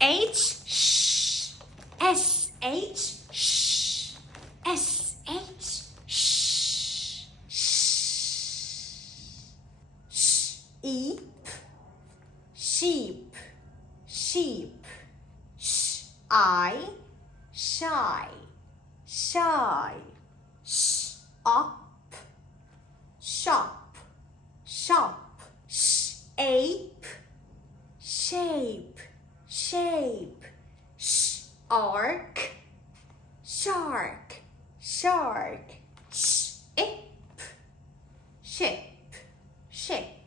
H, sh. S, H, sh. S, H, sh. Sheep, sheep, sheep. I, shy, shy. Up, shop, shop. Ape, shape, shape. Ark, shark, shark. Ship, ship, ship.